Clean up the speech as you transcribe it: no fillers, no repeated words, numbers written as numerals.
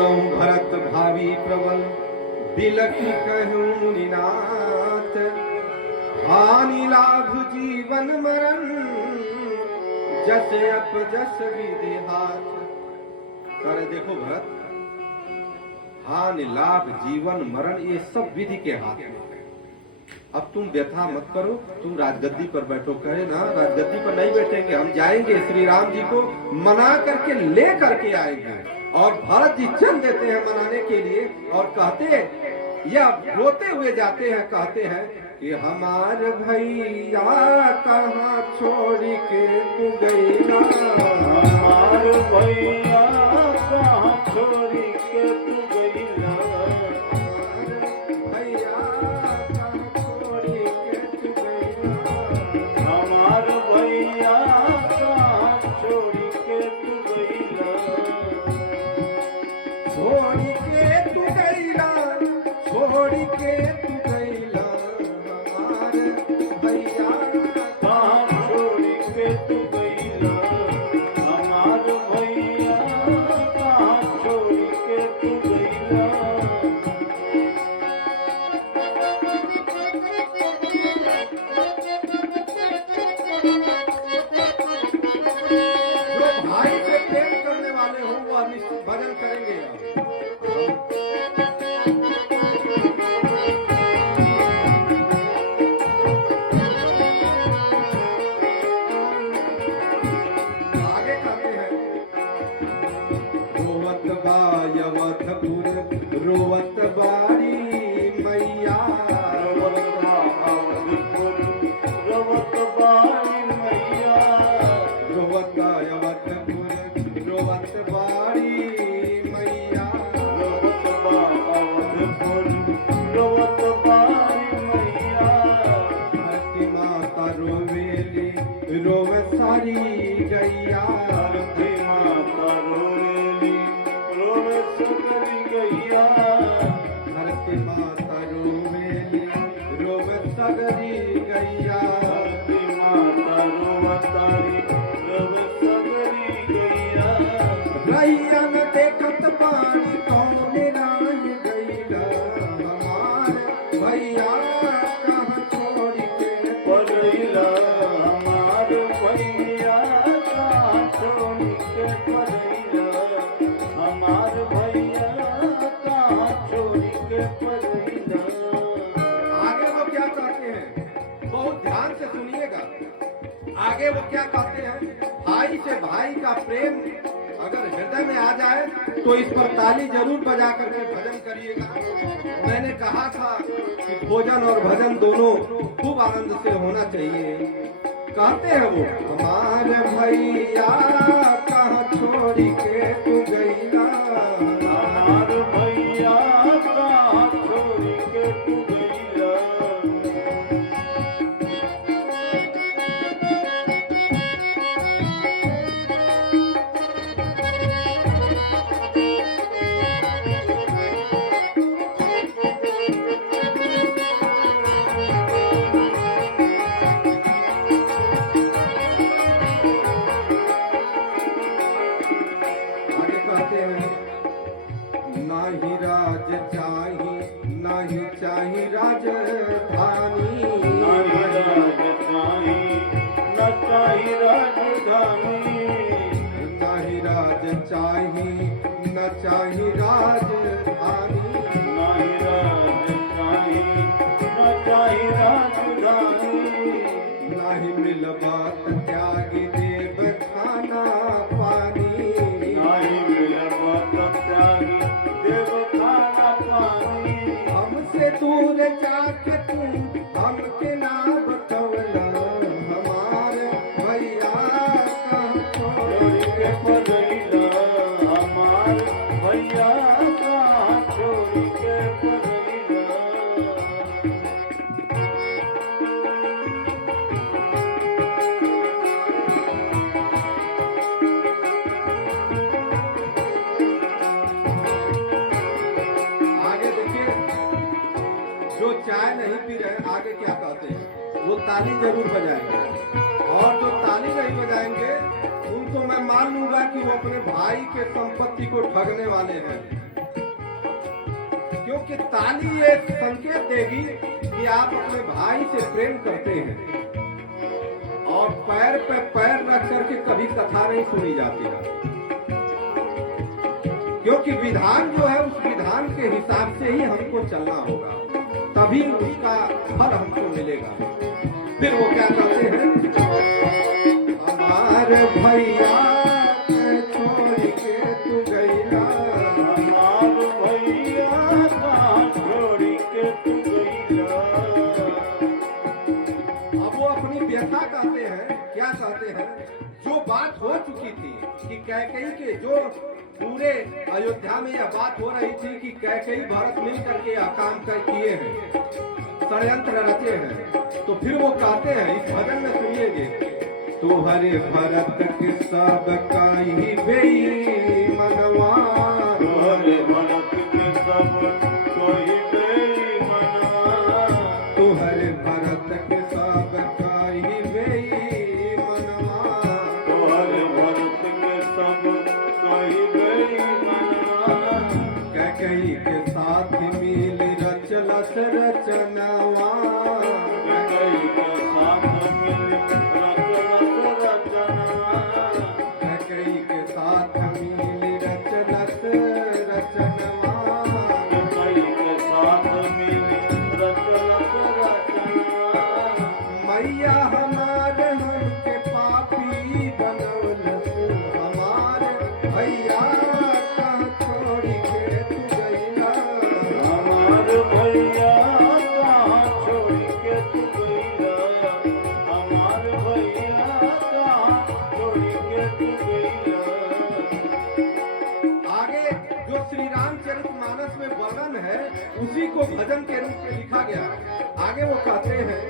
सुनौ भरत भावी प्रबल बिलखी कहूँ निनाथ हानि लाभ जीवन मरण जस अप जस विधि हाथ। करे देखो भरत, हानि लाभ जीवन मरण ये सब विधि के हाथ में है। अब तुम व्यथा मत करो, तुम राजगद्दी पर बैठो। कहे ना राजगद्दी पर नहीं बैठेंगे, हम जाएंगे श्री राम जी को मना करके ले करके आएंगे। और भरत जी चल देते हैं मनाने के लिए और कहते या रोते हुए जाते हैं, कहते हैं कि हमार भैया कहाँ छोड़ के तू गईला, हमार भैया कहाँ छोड़ के तू गईला, भैया कहाँ छोड़ के तू गईला, हमार भैया कहाँ छोड़ के तू गईला, छोड़ के तू गईला, छोड़ के तू गईला, हमार भैया कहाँ छोड़ के तू गईला, हमार भैया कहाँ छोड़ के तू गईला। जो भाई से प्रेम करने वाले हो वो निश्चित भजन करेंगे। आगे कहते हैं रोवत बायवथपुर रोवत बाड़ी मैया, रवत बारी मैया, रोवत बायवथपुर रोवत बाड़ी मैया, रवत बावधपुर, रवत बारी मैया, धरती माता रोवेली रोवे सारी गैया, धरती माता रोवेली, रोवे सकरी गैया, धरती माता रोवेली रोवे सगरी गैया, धरती माता रोवतारी, रोवे सकरी गैया, रैया में देखत पानी कौन राह गैला, हमार भैया कहाँ छोड़ के पड़ैला, हमार भैया कहाँ छोड़ के पड़ैला, हमार भैया कहाँ छोड़ के पड़ैला। आगे वो क्या कहते हैं, बहुत ध्यान से सुनिएगा। आगे वो क्या कहते हैं, भाई से भाई का प्रेम अगर हृदय में आ जाए तो इस पर ताली जरूर बजा करके भजन करिएगा। मैंने कहा था कि भोजन और भजन दोनों खूब आनंद से होना चाहिए। कहते हैं वो हमार भैया कहाँ छोड़ के तू गईला, हमार भैया कहाँ छोड़ के तू गईला, आगे कहते हैं नाही राज चाही नाही चाही राजधानी, नाही राजधानी, न चाही राजधानी, नाही राज चाही न चाही राजधानी, नाही राजधानी, न चाही राजधानी, नाही मिलबात त्यागी देव खाना पानी, नाही मिलवत त्यागी देव खाना पानी, हमसे दूर जाके तू हमके ना बतौला, हमार भैया कहाँ छोड़ छोड़ के के पड़ैला, हमार भैया कहाँ छोड़ के पड़ैला। आगे देखिए, जो चाय नहीं पी रहे आगे क्या कहते हैं, वो ताली जरूर बजाएंगे। और जो ताली नहीं बजाएंगे उनको मैं मान लूंगा कि वो अपने भाई के संपत्ति को ठगने वाले हैं। क्योंकि ताली ये संकेत देगी कि आप अपने भाई से प्रेम करते हैं। और पैर पे पैर रख करके कभी कथा नहीं सुनी जाती है, क्योंकि विधान जो है उस विधान के हिसाब से ही हमको चलना होगा, तभी उसका फल हमको मिलेगा। फिर वो क्या कहते हैं, हमारे भैया छोड़ के तू गईला, हमार भैया का छोड़ के तू गईला। अब वो अपनी व्यथा कहते हैं, क्या कहते हैं, जो बात हो चुकी थी कि कैकेयी के जो पूरे अयोध्या में यह बात हो रही थी कि कैकेयी भरत मिल करके यह काम किए हैं, षड्यंत्र रचे हैं, तो फिर वो कहते हैं इस भजन में सुनिएगे, तुहरे भरत के सब काही बेईमानवा, तुहरे भरत के सब कोई बेईमानवा, तुहरे भरत के सब काही बेईमानवा, तुहरे भरत के सब कोई बेईमानवा। कैकेयी के साथ मिल रचलस रचनवा, कैकेयी के साथ मिल रचलस रचनवा, कैकेयी के साथ मिल रचलस रचनवा, कैकेयी के साथ मिल रचलस रचनवा। मैया हमार हमके पापी बनौलस, हमार भैया कहाँ छोड़ के तू गईला, हमार भैया कहाँ छोड़ के तू गईला, हमार भैया कहाँ छोड़ के तू गईला। आगे जो श्री रामचरितमानस में वर्णन है उसी को भजन के रूप में लिखा गया है। आगे वो कहते हैं,